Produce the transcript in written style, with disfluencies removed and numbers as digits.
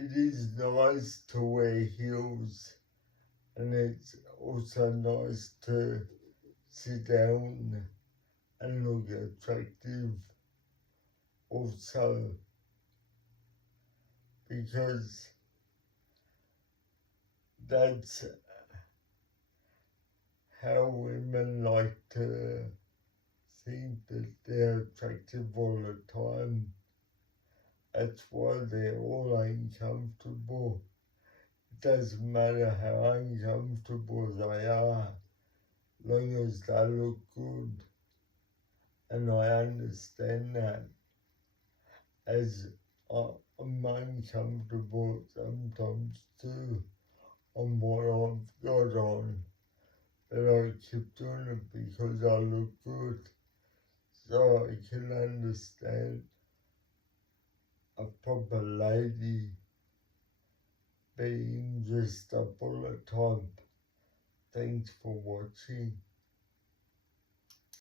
it is nice to wear heels, and it's also nice to sit down and look attractive also, because that's how women like to think that they're attractive all the time. That's why they're all uncomfortable. It doesn't matter how uncomfortable they are, long as they look good. And I understand that, as I'm uncomfortable sometimes too on what I've got on, but I keep doing it because I look good. So I can understand a proper lady being dressed up all the time. Thanks for watching.